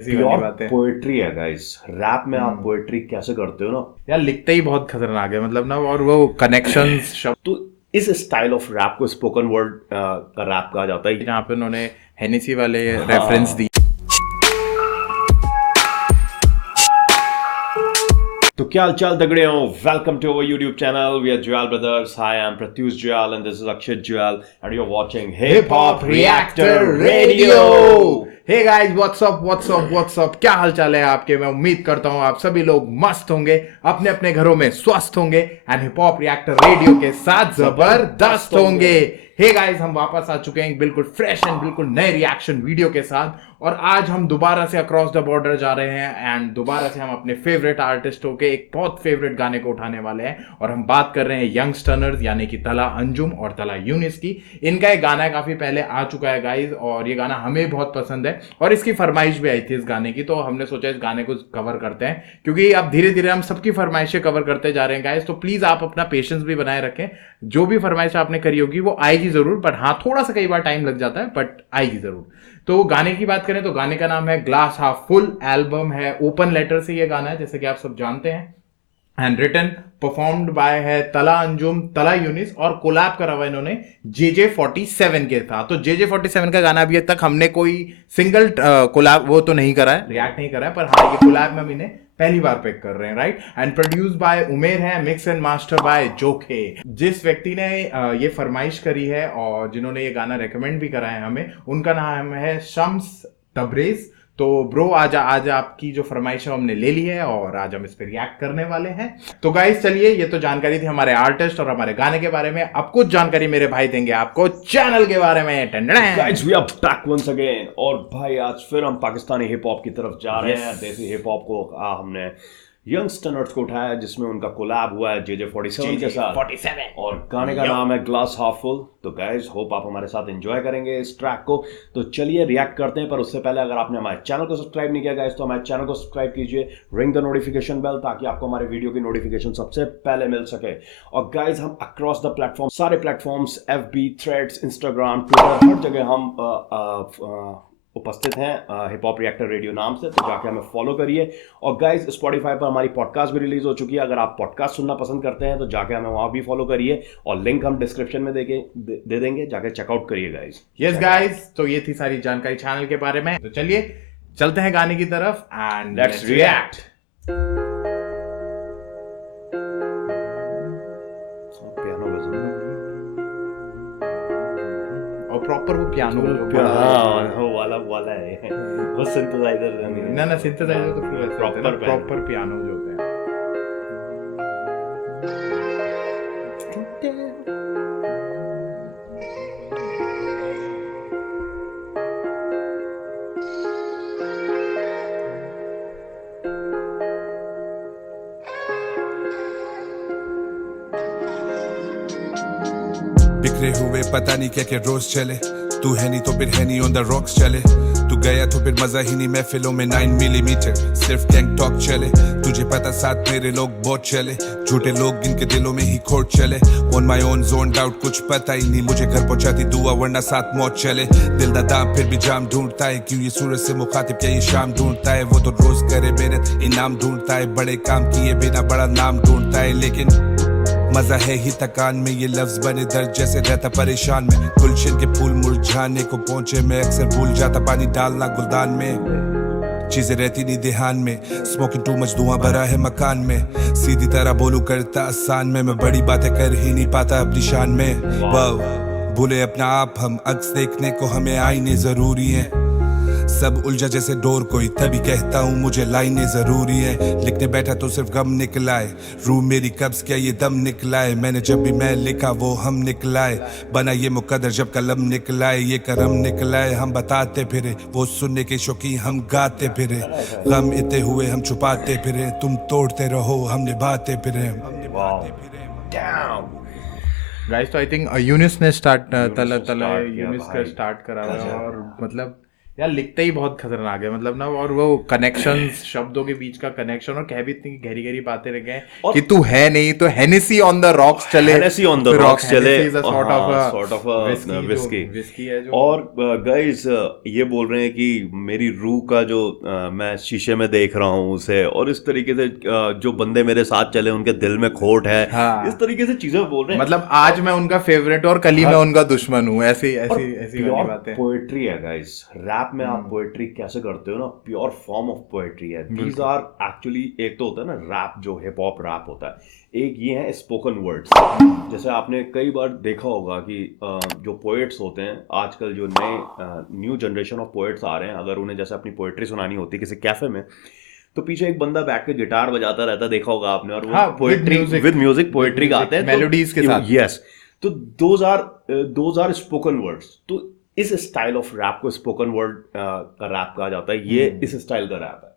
Pure poetry है guys. Rap में आप पोएट्री कैसे करते हो ना यार, लिखते ही बहुत खतरनाक है मतलब ना, और वो कनेक्शंस शब्द तो इस स्टाइल ऑफ रैप को स्पोकन वर्ड का रैप कहा जाता है। जहाँ पे उन्होंने हेनेसी वाले रेफरेंस हाँ। दिए। तो क्या हाल चाल तगड़े हो? Welcome to our YouTube channel. We are Juyal brothers. Hi, I am Pratyush Juyal and this is Akshit Juyal and you are watching hip hop reactor radio. Hey guys, what's up, क्या हाल चाल है आपके? मैं उम्मीद करता हूँ आप सभी लोग मस्त होंगे, अपने अपने घरों में स्वस्थ होंगे and hip hop reactor radio के साथ जबरदस्त होंगे। हे गाइस, हम वापस आ चुके हैं बिल्कुल फ्रेश एंड बिल्कुल नए रिएक्शन वीडियो के साथ, और आज हम दोबारा से अक्रॉस द बॉर्डर जा रहे हैं एंड दोबारा से हम अपने फेवरेट आर्टिस्टों के एक बहुत फेवरेट गाने को उठाने वाले हैं। और हम बात कर रहे हैं यंगस्टर्नर्स यानी कि तला अंजुम और तला यूनिस की। इनका एक गाना काफी पहले आ चुका है गाइस, और ये गाना हमें बहुत पसंद है और इसकी फरमाइश भी आई थी इस गाने की, तो हमने सोचा इस गाने को कवर करते हैं, क्योंकि अब धीरे धीरे हम सबकी फरमाइशें कवर करते जा रहे हैं गाइस। तो प्लीज आप अपना पेशेंस भी बनाए रखें, जो भी फरमाइश आपने करी होगी वो आएगी जरूर, बट हाँ, थोड़ा सा कई बार टाइम लग जाता है, बट आएगी जरूर। तो गाने की बात करें तो गाने का नाम है ग्लास हाफ फुल। एल्बम है ओपन लेटर से ये गाना है, जैसे कि आप सब जानते हैं। एंड रिटन परफॉर्म्ड बाय है तला अंजुम, तला यूनिस, और कोलैब करा हुआ इन्होंने JJ47 के साथ। तो JJ47 का गाना अभी तक हमने कोई सिंगल कोलैब वो तो नहीं करा है, रिएक्ट नहीं करा है, पर हाँ, ये कोलैब में हम इन्हें पहली बार पिक कर रहे हैं, राइट। एंड प्रोड्यूस बाय उमेर है, मिक्स एंड मास्टर बाय जोखे। जिस व्यक्ति ने ये फरमाइश करी है और जिन्होंने ये गाना रेकमेंड भी करा है हमें, उनका नाम है शम्स तबरेज। तो ब्रो, आज आपकी जो फरमाइश है हमने ले ली है और आज हम इस पर रिएक्ट करने वाले हैं। तो गाइस चलिए, ये तो जानकारी थी हमारे आर्टिस्ट और हमारे गाने के बारे में। अब कुछ जानकारी मेरे भाई देंगे आपको चैनल के बारे में। Guys we are back once again. और भाई आज फिर हम पाकिस्तानी हिप हॉप की तरफ जा रहे हैं। देसी हिप हॉप को हमने यंगस्टर्नर्स को उठाया, जिसमें उनका कोलैब हुआ है JJ47 के साथ। 47 और गाने का नाम है ग्लास हाफ फुल। तो गाइस होप आप हमारे साथ एंजॉय करेंगे इस ट्रैक को। तो चलिए रिएक्ट करते हैं, पर उससे पहले अगर आपने हमारे चैनल को सब्सक्राइब नहीं किया गाइस, तो हमारे चैनल को सब्सक्राइब कीजिए, रिंग द नोटिफिकेशन बेल, ताकि आपको हमारे वीडियो की नोटिफिकेशन सबसे पहले मिल सके। और गाइस हम अक्रॉस द प्लेटफॉर्म, सारे platforms, FB, Threads, Instagram, Twitter, हर जगह हम उपस्थित हैं हिप हॉप रिएक्टर रेडियो नाम से। तो जाके हमें फॉलो करिए। और गाइज स्पॉटिफाई पर हमारी पॉडकास्ट भी रिलीज हो चुकी है। अगर आप पॉडकास्ट सुनना पसंद करते हैं तो जाके हमें वहां भी फॉलो करिए, और लिंक हम डिस्क्रिप्शन में दे देंगे, जाके चेकआउट करिए गाइज। यस गाइस, तो ये थी सारी जानकारी चैनल के बारे में। तो चलिए चलते हैं गाने की तरफ एंड लेट्स रिएक्ट। और प्रॉपर वो पियानो वाला है वो सिंथेसाइजर ना सिंथेसाइजर तो फिर प्रॉपर पियानो जो होते हैं। बिखरे हुए पता नहीं क्या क्या रोज चले, तू है नहीं तो फिर है नहीं ऑन द रॉक्स चले, तू गया तो फिर मजा ही नहीं महफिलों में 9 मिलीमीटर सिर्फ गैंग टॉक चले, तुझे पता साथ मेरे लोग बहुत चले, झूठे लोग जिनके दिलों में ही खोट चले, on my own zone doubt कुछ पता ही नहीं, मुझे घर पहुंचाती दुआ वरना साथ मौत चले, दिल दादा फिर भी जाम ढूंढता है, क्यों ये सूरज से मुखातिब क्या ये शाम ढूंढता है, वो तो रोज करे मेहनत इनाम ढूंढता है, बड़े काम किए बिना बड़ा नाम ढूंढता है, लेकिन मजा है ही थकान में, ये लफ्ज बने दर्द जैसे रहता परेशान में, गुलशन के फूल मुरझाने को पहुंचे, मैं अक्सर भूल जाता पानी डालना गुलदान में, चीजें रहती नहीं ध्यान में, स्मोकिंग टू मच धुआं भरा है मकान में, सीधी तरह बोलूं करता आसान में, मैं बड़ी बातें कर ही नहीं पाता अपनी शान में, वाह भूले अपना आप हम, अक्स देखने को हमें आईने जरूरी है, सब उलझा जैसे डोर कोई, तभी कहता हूँ मुझे लाइनें जरूरी है, लिखने बैठा तो सिर्फ गम निकलाए, रूह मेरी कब्ज क्या ये दम निकलाए, मैंने जब भी मैं लिखा वो हम निकलाए, बना ये मुकद्दर जब कलम निकलाए, ये करम निकलाए, हम बताते फिरे, वो सुनने के शौकीन हम गाते फिरे, गम इतने हुए हम छुपाते फिरे, तुम तोड़ते रहो हम निभाते फिरे। गाइस, तो आई थिंक यूनिस ने तला यूनिस का स्टार्ट करा हुआ है, और मतलब यार लिखते ही बहुत खतरनाक है मतलब ना, और वो कनेक्शंस, शब्दों के बीच का कनेक्शन, और कह भी इतनी गहरी गहरी बातें रखे हैं कि तू है नहीं तो हेनेसी ऑन द रॉक्स चले, हेनेसी ऑन द रॉक्स चले, सॉर्ट ऑफ विस्की है जो। और गाइस ये बोल रहे हैं कि मेरी रूह का जो मैं शीशे में देख रहा हूँ उसे, और इस तरीके से जो बंदे मेरे साथ चले उनके दिल में खोट है, इस तरीके से चीजें बोल रहे हैं। मतलब आज मैं उनका फेवरेट और कल ही मैं उनका दुश्मन हूँ, ऐसी ऐसी वाली बातें। पोएट्री है गाइस, रैप में आप पोएट्री कैसे करते हो ना, प्योर फॉर्म ऑफ पोएट्री है। दीज आर एक्चुअली, एक तो होता है ना रैप, जो हिप हॉप रैप होता है, एक ये है स्पोकन वर्ड्स। जैसे आपने कई बार देखा होगा कि जो पोएट्स होते हैं आजकल, जो नए न्यू जनरेशन ऑफ पोएट्स आ रहे हैं, अगर उन्हें जैसे अपनी पोएट्री सुनानी होती है किसी कैफे में, तो पीछे एक बंदा बैठ के गिटार बजाता रहता है, देखा होगा आपने, और वो पोएट्री विद म्यूजिक पोएट्री गाते हैं मेलोडीज के साथ। यस, तो दोज आर स्पोकन वर्ड्स। तो इस स्टाइल ऑफ रैप को स्पोकन वर्ड का रैप कहा जाता है, ये इस स्टाइल का रैप है,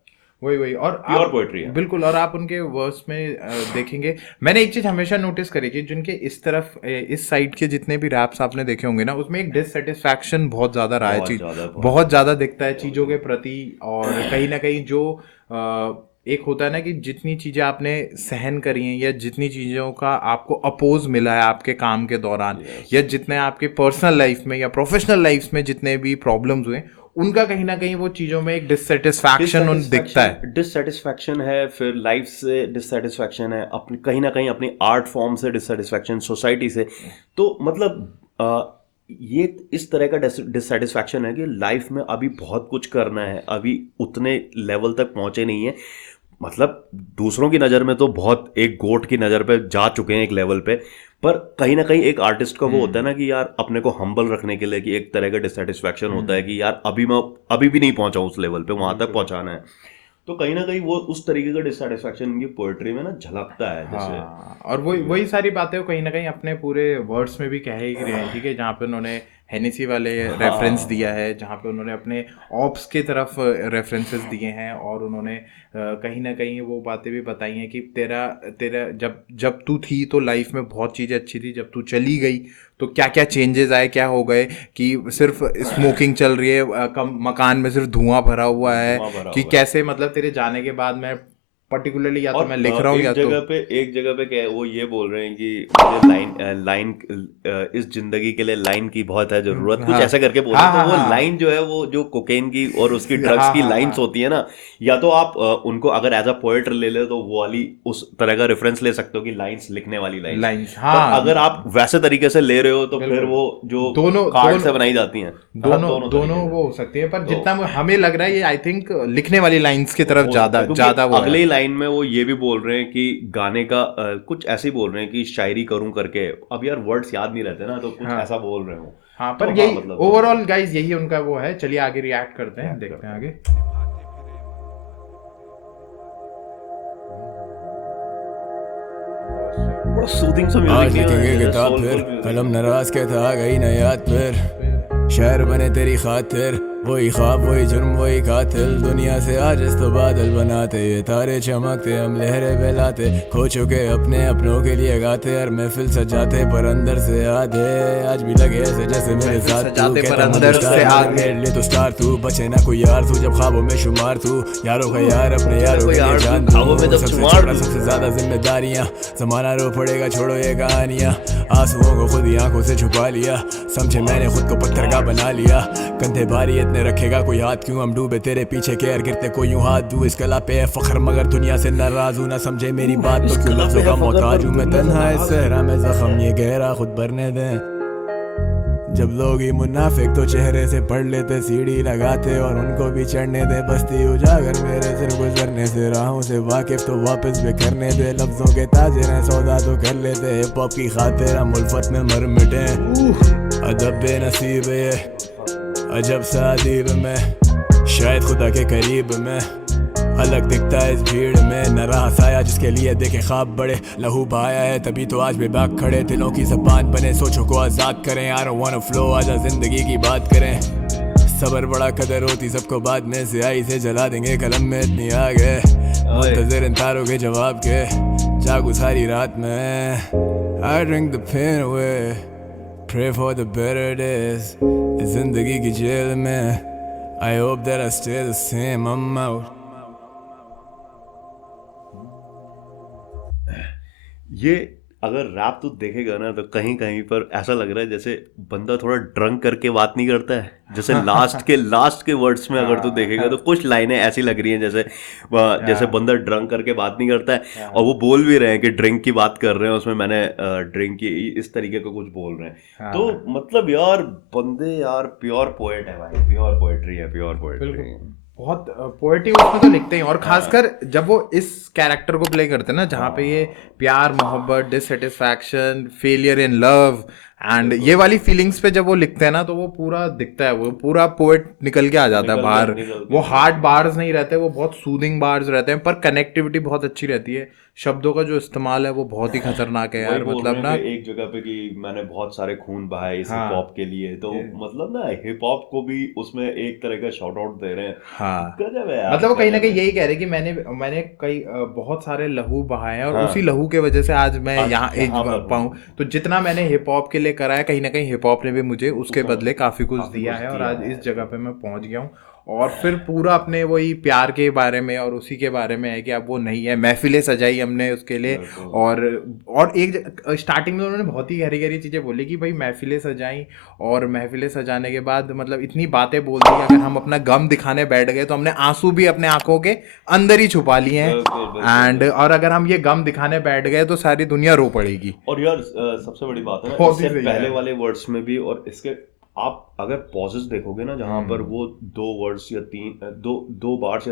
वही और प्योर पोएट्री है बिल्कुल। और आप उनके वर्स में देखेंगे, मैंने एक चीज हमेशा नोटिस करी कि जिनके इस तरफ इस साइड के जितने भी रैप्स आपने देखे होंगे ना, उसमें एक डिससेटिस्फैक्शन बहुत ज्यादा रहा है, बहुत ज्यादा दिखता है चीजों के प्रति। और कहीं ना कहीं जो एक होता है ना कि जितनी चीजें आपने सहन करी हैं, या जितनी चीजों का आपको अपोज मिला है आपके काम के दौरान, या जितने आपके पर्सनल लाइफ में या प्रोफेशनल लाइफ में जितने भी प्रॉब्लम्स हुए, उनका कहीं ना कहीं वो चीजों में एक डिससेटिस्फैक्शन दिखता है। डिससेटिस्फैक्शन है, फिर लाइफ से डिससेटिस्फैक्शन है, अपनी कहीं ना कहीं अपनी आर्ट फॉर्म से डिससेटिस्फैक्शन, सोसाइटी से। तो मतलब ये इस तरह का डिससेटिस्फैक्शन है कि लाइफ में अभी बहुत कुछ करना है, अभी उतने लेवल तक पहुंचे नहीं है। मतलब दूसरों की नज़र में तो बहुत, एक गोट की नज़र पे जा चुके हैं एक लेवल पे, पर कहीं ना कहीं एक आर्टिस्ट का वो होता है ना कि यार अपने को हम्बल रखने के लिए, कि एक तरह का डिससेटिस्फैक्शन होता है कि यार अभी भी नहीं पहुंचा उस लेवल पे, वहां तक पहुंचाना है। तो कहीं ना कहीं वो उस तरीके का डिससेटिस्फैक्शन इनकी पोएट्री में ना झलकता है जैसे। और वही सारी बातें कहीं ना कहीं अपने पूरे वर्ड्स में भी कह ही रहे हैं, ठीक है, जहाँ पे उन्होंने हेनेसी वाले रेफरेंस दिया है, जहाँ पे उन्होंने अपने ऑप्स की तरफ रेफरेंसेस दिए हैं, और उन्होंने कहीं ना कहीं वो बातें भी बताई हैं कि तेरा जब तू थी तो लाइफ में बहुत चीज़ें अच्छी थी, जब तू चली गई तो क्या क्या चेंजेस आए, क्या हो गए, कि सिर्फ स्मोकिंग चल रही है, कम मकान में सिर्फ धुआं भरा हुआ है, कि कैसे मतलब तेरे जाने के बाद मैं पर्टिकुलरली, या तो मैं लिख रहा हूँ, या तो एक जगह पे क्या वो ये बोल रहे हैं कि मुझे लाइन इस जिंदगी के लिए लाइन की बहुत है जरूरत, कुछ ऐसा करके बोल रहे हैं। तो वो लाइन जो है, वो जो कोकेन की और उसकी ड्रग्स की लाइंस होती है ना, या तो आप उनको अगर एज अ पोएट ले ले तो वो वाली उस तरह का रेफरेंस ले सकते हो कि लाइंस लिखने वाली लाइंस। अगर आप वैसे तरीके से ले रहे हो तो फिर वो जो दोनों कार्ड से बनाई जाती हैं, दोनों वो हो सकती है, पर जितना हमें लग रहा है ये आई थिंक लिखने वाली लाइंस की तरफ ज्यादा वो अगले लाइन में वो ये भी बोल रहे हैं कि गाने का कुछ ऐसे ही बोल रहे हैं कि शायरी करूं करके, अब यार वर्ड्स याद नहीं रहते ना, तो कुछ ऐसा बोल रहे हो। हाँ, पर तो यही मतलब ओवरऑल गाइस यही उनका वो है। चलिए आगे रिएक्ट करते हैं, देखते हैं आगे। बड़ा सूदिंग सा म्यूजिक। आज लिखेंगे किताब फिर, कलम नाराज के था गई ना याद फिर, शहर बने तेरी खातिर, वही ख्वाब वही जुर्म वही कातिल, दुनिया से आज इस तो बादल बनाते, ये तारे चमकते हम लहरें बहलाते, खो चुके अपने अपनों के लिए गाते, हर महफिल सजाते पर अंदर से आधे, आज भी लगे ऐसे जैसे मेरे साथ तू, कहता अंदर से आग मेरे लिए तो स्टार तू, बचे ना कोई यार तू जब ख्वाबों में शुमार तू, यारों का यार अपने यारों के लिए जान तू, सबसे छोटा सबसे ज्यादा जिम्मेदारियां, जमाना रो पड़ेगा छोड़ो ये कहानियां, आंसुओं को खुद ही आंखों से छुपा लिया, समझे मैंने खुद को पत्थर का बना लिया, कंधे भारी इतने रखेगा कोई हाथ क्यों, हम डूबे तेरे पीछे के गिरते कोई यूं हाथ दूं, इस कला पे है फख्र मगर दुनिया से नाराज हूं, ना समझे मेरी बात तो क्यों लफ्ज़ों का मोहताज हूं, मैं तन्हा इस सहरा में जख्म ये गहरा खुद भरने दें, जब लोग ही मुनाफिक तो चेहरे से पढ़ लेते, सीढ़ी लगाते और उनको भी चढ़ने दे, बस्ती उजागर मेरे सिर गुजरने से, राहों से वाकिफ तो वापस भी करने दे, लफ्जों के ताजिर हैं सौदा तो कर लेते, हिप हॉप की खातिर हम उल्फत में मर मिटे, अदब बेनसीब ये अजब सा अदीब में, शायद खुदा के करीब में, अलग दिखता है इस भीड़ में, न रहा साया जिसके लिए देखे ख्वाब बड़े, लहू बहाया है तभी तो आज बेबाक खड़े, दिलों की ज़बान बने सोचों को आज़ाद करें, I don't wanna flow आजा जिंदगी की बात करें, सबर बड़ा कदर होती सबको बाद में, स्याही से जला देंगे कलम में इतनी आग है, मुंतज़िर इन तारों के जवाब के, जागू सारी रात में, I drink the pain away, pray for the better days, जिंदगी की जेल में I hope that I stay the same. I'm out. ये अगर रैप तो देखेगा ना तो कहीं कहीं पर ऐसा लग रहा है जैसे बंदा थोड़ा ड्रंक करके बात नहीं करता है, जैसे लास्ट के वर्ड्स में अगर तू देखेगा तो कुछ लाइनें ऐसी लग रही हैं जैसे बंदा ड्रंक करके बात नहीं करता है, और वो बोल भी रहे हैं कि ड्रिंक की बात कर रहे हैं, उसमें मैंने ड्रिंक की इस तरीके का कुछ बोल रहे हैं। तो मतलब यार बंदे यार प्योर पोएट है भाई, प्योर पोएट्री है, प्योर पोएट्री। बहुत पोएट्री उसमें तो लिखते हैं, और खासकर जब वो इस कैरेक्टर को प्ले करते हैं ना, जहाँ पे ये प्यार, मोहब्बत, dissatisfaction, failure in love and ये वाली फीलिंग्स पे जब वो लिखते हैं ना, तो वो पूरा दिखता है, वो पूरा पोएट निकल के आ जाता है बाहर। वो हार्ड बार्स नहीं रहते, वो बहुत सूदिंग बार्स रहते हैं, पर कनेक्टिविटी बहुत अच्छी रहती है। शब्दों का जो इस्तेमाल है वो बहुत ही खतरनाक है यार। मतलब ना एक जगह पे कि मैंने बहुत सारे खून बहाए इस हिप हॉप के लिए, तो मतलब ना हिप हॉप को भी उसमें एक तरह का शॉट आउट दे रहे हैं। हाँ, गजब है यार। मतलब वो कहीं ना कहीं यही कह रहे हैं कि मैंने कई बहुत सारे लहू बहाए हैं, और उसी लहू के वजह से आज मैं यहाँ एक पाऊँ। तो जितना मैंने हिप हॉप के लिए करा है, कहीं ना कहीं हिप हॉप ने भी मुझे उसके बदले काफी कुछ दिया है, और आज इस जगह पे मैं पहुंच गया हूँ। और फिर पूरा अपने वही प्यार के बारे में और उसी के बारे में है कि अब वो नहीं है, महफिलें सजाई हमने उसके लिए। और एक स्टार्टिंग में उन्होंने बहुत ही गहरी गहरी चीज़ें बोली कि भाई महफिलें सजाई, और महफिलें सजाने के बाद मतलब इतनी बातें बोल दी कि अगर हम अपना गम दिखाने बैठ गए तो हमने आंसू भी अपने आंखों के अंदर ही छुपा लिए हैं, और अगर हम ये गम दिखाने बैठ गए तो सारी दुनिया रो पड़ेगी। और यार सबसे बड़ी बात है ना, इससे पहले वाले वर्ड्स में भी और इसके आप अगर पॉजेस देखोगे ना, जहां पर वो दो बार्स या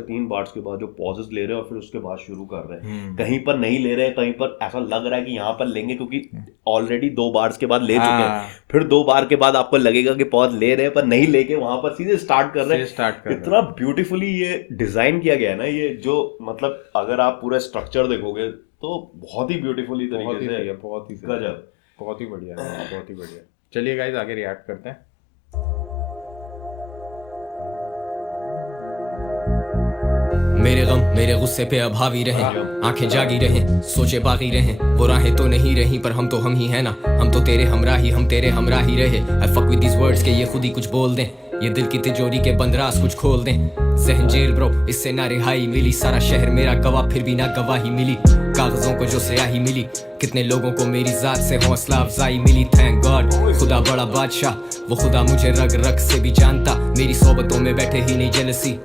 तीन बार्स के बाद जो पॉजेस ले रहे हैं और फिर उसके बाद शुरू कर रहे हैं, कहीं पर नहीं ले रहे हैं, कहीं पर ऐसा लग रहा है कि यहाँ पर लेंगे क्योंकि ऑलरेडी 2 बार्स के बाद ले चुके हैं, फिर 2 बार के बाद आपको लगेगा कि पॉज ले रहे हैं पर नहीं लेके वहां पर सीधे स्टार्ट कर रहे हैं। इतना ब्यूटीफुली ये डिजाइन किया गया है ना, ये जो मतलब अगर आप पूरा स्ट्रक्चर देखोगे तो बहुत ही ब्यूटीफुली तरीके से, बहुत ही गजब, बहुत ही बढ़िया, बहुत ही बढ़िया। चलिए गाइस आगे रिएक्ट करते हैं। मेरे गम मेरे गुस्से पे अब हावी रहे, आंखें जागी रहे, सोचे बागी रहे, वो राहें तो नहीं रही पर हम तो हम ही है ना, हम तो तेरे हमराही, हम तेरे हमराही रहे। I fuck with these words के ये खुद ही कुछ बोल दें, ये दिल की तिजोरी के बंद राज कुछ खोल दें। जहन जेल ब्रो, इससे ना रिहाई मिली, सारा शहर मेरा गवाह फिर भी ना गवाही मिली, कागजों को जो स्याही मिली, कितने लोगों को मेरी जात से हौसला अफजाई मिली। थैंक गॉड खुदा बड़ा बादशाह, वो खुदा मुझे रग रग से भी जानता, मेरी सोबतों में बैठे ही नहीं jealousy.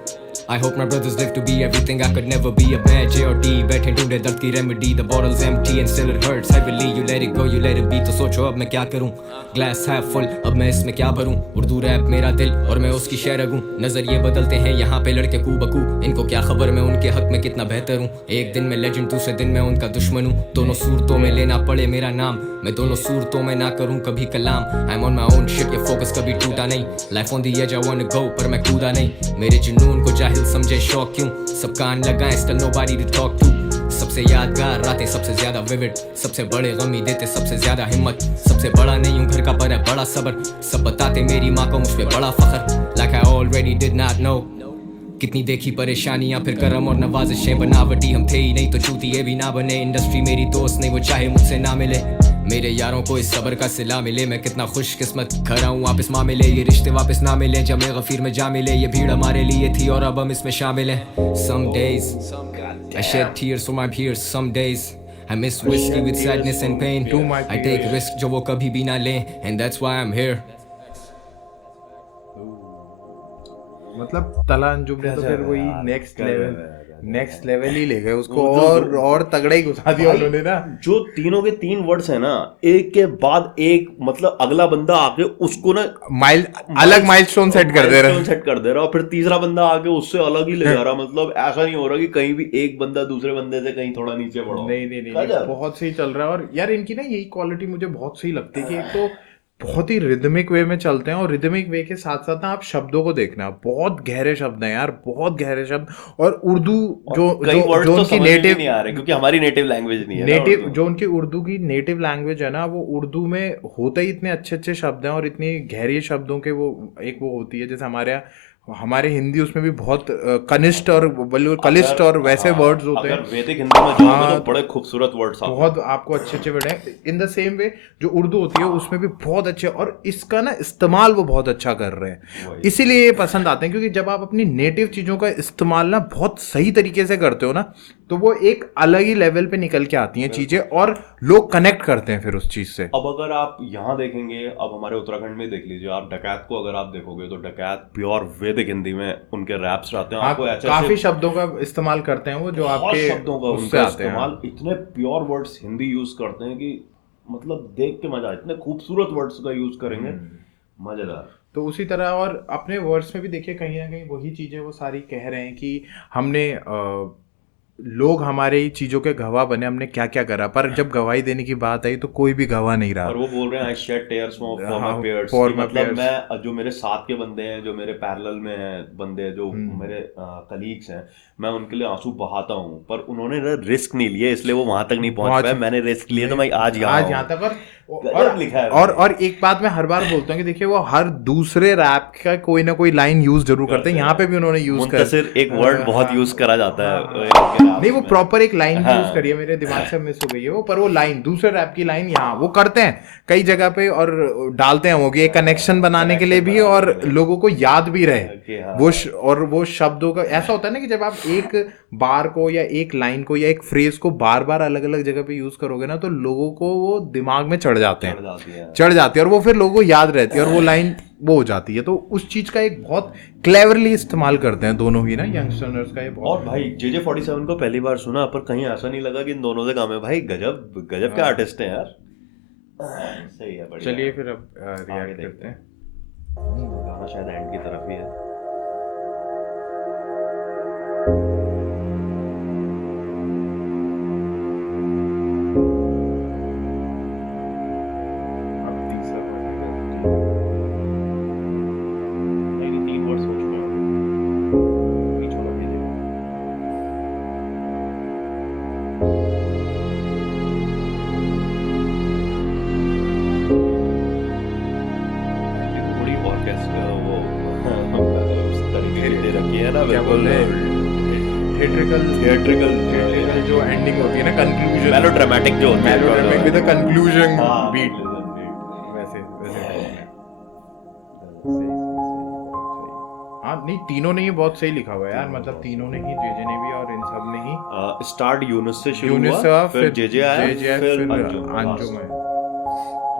I hope my brothers live to be everything I could never be, a bad J or D, बैठे ढूंढे दर्द की remedy, the bottle's empty and still it hurts heavily, you let it go, you let it be, तो सोचो अब मैं क्या करूं, glass half full, अब मैं इसमें क्या भरूं, उर्दू रैप मेरा दिल और मैं उसकी शेरगूं, नजरिए बदलते हैं यहाँ पे लड़के कूबकू, इनको क्या खबर मैं उनके हक में कितना बेहतर हूँ, एक दिन में लेजेंड दूसरे दिन मैं उनका दुश्मन हूँ, दोनों सूरतों में लेना पड़े मेरा नाम, मैं दोनों सूरतों में ना करूं कभी कलाम, I'm on my own shit, ये फोकस कभी टूटा नहीं, life on the edge I wanna go, पर मैं कूदा नहीं, मेरे जुनून को जाहिल समझे शौक क्यों, सब कान लगाएं still nobody to talk to, सबसे यादगार रातें सबसे ज्यादा विविड, सबसे बड़े गमी देते सबसे ज्यादा हिम्मत, सबसे बड़ा नहीं हूँ घर का पर है बड़ा सबर, सब बताते मेरी माँ को मुझ पे बड़ा फख्र, like I already did not know, कितनी देखी परेशानियां फिर करम और नवाजिशें, बनावटी हम थे ही नहीं तो चूतिए भी ना बने, इंडस्ट्री मेरी दोस्त नहीं वो चाहे मुझसे ना मिले, मेरे यारों को इस सबर का सिला मिले, मैं कितना खुशकिस्मत खरा हूँ वापस मामिले, ये रिश्ते वापस ना मिले, जमे गफीर में जा मिले, ये भीड़ हमारे लिए थी और अब हम इसमें शामिल हैं। Some days I shed tears for my peers, some days I miss whiskey with sadness and pain, I take risk जो वो कभी भी ना लें, and that's why I'm here। मतलब तला अंजुम ने तो फिर वही नेक्स्ट लेवल ही ले गए उसको, और तगड़ा ही घुसा दिया उन्होंने ना। जो तीनों के 3 वर्ड्स है ना, एक के बाद एक, मतलब अगला बंदा आके उसको ना अलग माइलस्टोन सेट कर दे रहा, और फिर तीसरा बंदा आके उससे अलग ही ले जा रहा, मतलब ऐसा नहीं हो रहा कि कहीं भी एक बंदा दूसरे बंदे से कहीं थोड़ा नीचे बढ़ो। नहीं, बहुत सही चल रहा है। और यार इनकी ना यही क्वालिटी मुझे बहुत सही लगती है कि एक तो बहुत ही रिदमिक वे में चलते हैं, और रिदमिक वे के साथ साथ ना आप शब्दों को देखना, बहुत गहरे शब्द हैं यार, बहुत गहरे शब्द, और उर्दू जो उनकी नेटिव नहीं आ रहे क्योंकि हमारी नेटिव लैंग्वेज नहीं है, नेटिव जो उनकी उर्दू की नेटिव लैंग्वेज है ना, वो उर्दू में होते ही इतने अच्छे अच्छे शब्द हैं और इतनी गहरी शब्दों के वो एक वो होती है, जैसे हमारे यहाँ हमारे हिंदी उसमें भी बहुत कनिष्ठ और कलिष्ठ और वैसे वर्ड्स होते हैं। अगर वैदिक हिंदी में जाओगे हाँ, तो बड़े खूबसूरत वर्ड्स आते हैं। बहुत आपको अच्छे अच्छे वर्ड हैं। इन द सेम वे जो उर्दू होती है उसमें भी बहुत अच्छे, और इसका ना इस्तेमाल वो बहुत अच्छा कर रहे हैं, इसीलिए ये पसंद आते हैं। क्योंकि जब आप अपनी नेटिव चीज़ों का इस्तेमाल ना बहुत सही तरीके से करते हो ना, तो वो एक अलग ही लेवल पे निकल के आती हैं चीज़ें, और लोग कनेक्ट करते हैं फिर उस चीज़ से। अब अगर आप यहाँ देखेंगे, अब हमारे उत्तराखंड में देख लीजिए आप, डकैत को अगर आप देखोगे तो डकैत प्योर वैदिक हिंदी में उनके रैप्स रहते हैं। आपको ऐसे काफी शब्दों का इस्तेमाल करते हैं वो, जो आपके शब्दों का उससे उनका आते हैं। इस्तेमाल, इतने प्योर वर्ड्स हिंदी यूज करते हैं कि मतलब देख के मजा, इतने खूबसूरत वर्ड्स का यूज करेंगे, मजेदार। तो उसी तरह और अपने वर्ड्स में भी देखिए कहीं ना कहीं वही चीज़ें वो सारी कह रहे हैं कि हमने लोग हमारे चीज़ों के गवाह बने, हमने क्या क्या करा, पर जब गवाही देने की बात आई तो कोई भी गवाह नहीं रहा। और वो बोल रहे हैं I shed tears for my peers, मतलब मैं जो मेरे साथ के बंदे हैं, जो मेरे पैरेलल में हैं बंदे, जो मेरे कलीग्स हैं, मैं उनके लिए आंसू बहाता हूँ, पर उन्होंने रिस्क नहीं लिए इसलिए वो वहां तक नहीं पहुंच पाए। मैंने रिस्क लिए तो मैं आज यहाँ तक। लिखा है। और एक बात मैं हर बार बोलता हूँ कि देखिए वो हर दूसरे रैप का कोई ना कोई लाइन यूज जरूर करते हैं, यहाँ पे भी उन्होंने यूज कर, एक वर्ड बहुत यूज करा जाता है। नहीं वो प्रॉपर एक लाइन यूज करी है, मेरे दिमाग से मिस हो गई है वो, पर वो लाइन दूसरे रैप की लाइन यहाँ वो करते हैं कई जगह पे, और डालते हैं वो कि एक कनेक्शन बनाने के लिए भी और लोगों को याद भी रहे वो और वो शब्दों का। ऐसा होता है ना कि जब आप एक बार को या एक लाइन को या एक फ्रेज को बार बार अलग अलग जगह पे यूज करोगे ना, तो लोगों को वो दिमाग में चढ़ जाते हैं और वो फिर लोगों को याद रहती है, और वो लाइन वो हो जाती है। तो उस चीज का एक बहुत क्लेवरली इस्तेमाल करते हैं दोनों ही ना यंगस्टर्स का ये बहुत। और भाई JJ47 को पहली बार सुना, पर कहीं ऐसा नहीं लगा कि इन दोनों से काम है। भाई गजब गजब के आर्टिस्ट हैं यार, सही है, बढ़िया। चलिए फिर अब रिएक्ट करते हैं। गाना शायद एंड की तरफ ही है। थिएट्रिकल जो एंडिंग होती है ना, कंक्लूजन, मेलोड्रामेटिक जो होती है, melodramatic with a conclusion beat, वैसे हाँ। नहीं तीनों ने ही बहुत सही लिखा हुआ है यार, मतलब तीनों ने ही, जेजे ने भी और इन सब ने ही। स्टार्ट यूनुस से शुरू हुआ, फिर जेजे आया, फिर अंजुम है।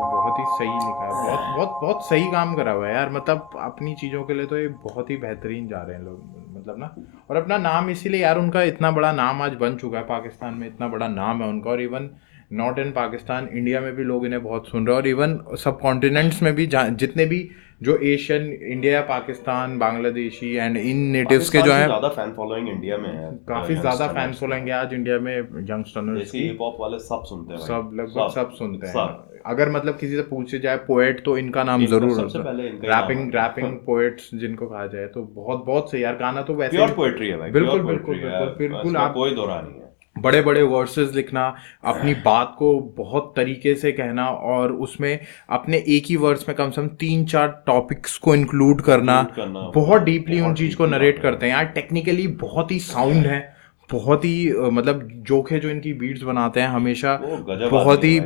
बहुत ही सही लिखा है, बहुत बहुत बहुत सही काम करा हुआ है यार। मतलब अपनी चीज़ों के लिए तो ये बहुत ही बेहतरीन जा रहे हैं लोग, मतलब ना। और अपना नाम इसीलिए यार, उनका इतना बड़ा नाम आज बन चुका है पाकिस्तान में, इतना बड़ा नाम है उनका। और even not in Pakistan, India में भी लोग इन्हें बहुत सुन रहे हैं, और इवन सब कॉन्टिनेंट्स में भी जितने भी जो Asian, India, Pakistan, Bangladeshi and in natives के जो है, ज्यादा फैन फॉलोइंग इंडिया में है, काफी ज्यादा फैन फॉलोइंग है आज इंडिया में यंगस्टर्स की। हिप हॉप वाले सब सुनते हैं, सब लगभग सब सुनते हैं। अगर मतलब किसी से पूछे जाए पोएट, तो इनका नाम जरूर होता है। रैपिंग पोएट्स जिनको कहा जाए, तो बहुत बहुत सही यार। गाना तो वैसे प्योर पोएट्री है भाई, बिल्कुल बिल्कुल बिल्कुल, आप कोई दो राह नहीं है। बड़े बड़े वर्सेस लिखना, अपनी बात को बहुत तरीके से कहना, और उसमें अपने एक ही वर्स में कम से कम 3-4 टॉपिक्स को इंक्लूड करना, बहुत डीपली उन चीज को नरेट करते हैं यार। टेक्निकली बहुत ही साउंड है, बहुत ही मतलब जोखे जो इनकी बीट्स बनाते हैं हमेशा, बहुत ही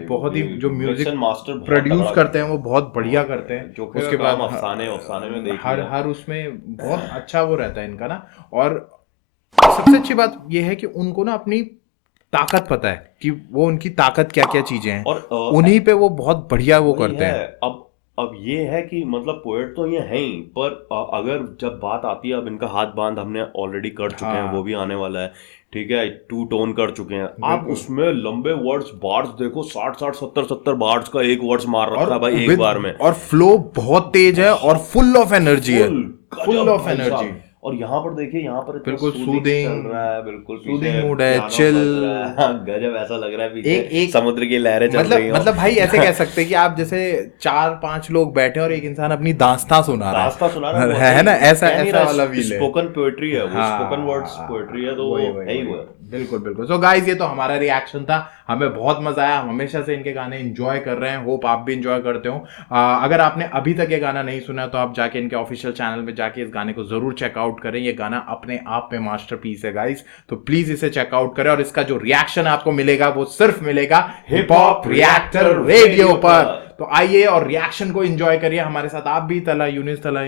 जो म्यूजिक प्रोड्यूस करते हैं वो बहुत बढ़िया करते हैं। उसके बाद अफसाने में हर उसमें बहुत अच्छा वो रहता है इनका ना। और सबसे अच्छी बात ये है कि उनको ना अपनी ताकत पता है कि वो उनकी ताकत क्या क्या चीजें हैं, और उन्हीं पे वो बहुत बढ़िया वो करते हैं। अब ये है कि मतलब पोएट तो ये हैं ही, पर अगर जब बात आती है, अब इनका हाथ बांध हमने ऑलरेडी कर चुके हैं, वो भी आने वाला है, ठीक है, 2 टोन कर चुके हैं। आप उसमें लंबे वर्ड्स, बार्स देखो, 60-70 बार्स का एक वर्ड्स मार रखा है भाई एक बार में, और फ्लो बहुत तेज है और फुल ऑफ एनर्जी है, फुल ऑफ एनर्जी। और यहाँ पर देखिए, यहाँ पर इतना बिल्कुल soothing सूदिंग चल रहा है, बिल्कुल सूदिंग पीछे मूड है, piano चिल। बज रहा है। हाँ, गजब, ऐसा लग रहा है पीछे एक समुद्र की लहरें चल रही हो। मतलब भाई ऐसे कह सकते हैं कि आप जैसे 4-5 लोग बैठे और एक इंसान अपनी दास्तां सुना रहा रास्ता सुना रहा है ना, ऐसा वाला फील है। स्पोकन पोएट्री है वो, हाँ, स्पोकन वर्ड्स पोएट्री है, तो है ही वो। बिल्कुल बिल्कुल। सो गाइस, ये तो हमारा रिएक्शन था, हमें बहुत मजा आया, हम हमेशा से इनके गाने एंजॉय कर रहे हैं, होप आप भी एंजॉय करते हो। अगर आपने अभी तक ये गाना नहीं सुना तो आप जाके इनके ऑफिशियल चैनल में जाके इस गाने को जरूर चेकआउट करें। ये गाना अपने आप में मास्टरपीस है गाइस, तो प्लीज इसे चेकआउट करें। और इसका जो रिएक्शन आपको मिलेगा वो सिर्फ मिलेगा हिप हॉप रिएक्टर रेडियो पर। तो आइए और रिएक्शन को एंजॉय करिए हमारे साथ। आप भी तला यूनिस तला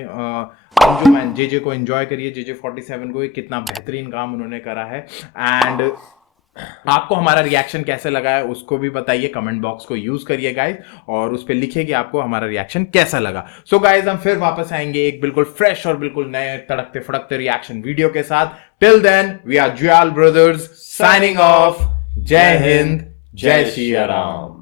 अंजुमन जेजे को एंजॉय करिए, जेजे 47 को, कितना बेहतरीन काम उन्होंने करा है। एंड आपको हमारा रिएक्शन कैसे लगा है उसको भी बताइए, कमेंट बॉक्स को यूज करिए गाइस, और उस पर लिखिए कि आपको हमारा रिएक्शन कैसा लगा। सो गाइस, हम फिर वापस आएंगे एक बिल्कुल फ्रेश और बिल्कुल नए तड़कते फड़कते रिएक्शन वीडियो के साथ। Till then, we are Juyal brothers signing off. जय हिंद, जय श्री राम।